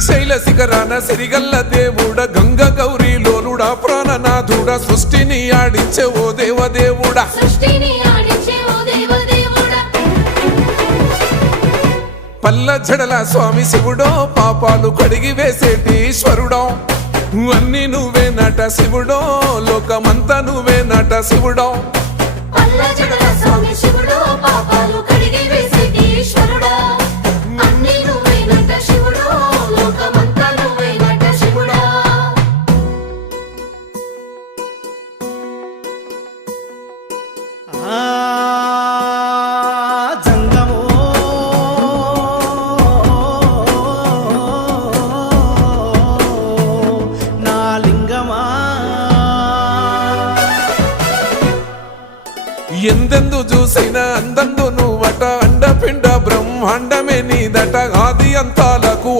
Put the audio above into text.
శ్రీశైల శిఖరాన సిరిగల్ల దేవుడ గంగ గౌరీ లోలుడా ప్రాణనాథుడ సృష్టిని ఆడించే ఓ దేవదేవుడా పల్ల జడల స్వామి శివుడో పాపాలు కడిగి వేసేటి ఈశ్వరుడో అన్ని నువ్వే నట శివుడో లోకమంతా నువ్వే నట శివుడో ఎందెందు చూసైనా అందందు నువ్వట అండపిండ బ్రహ్మాండమే నీదట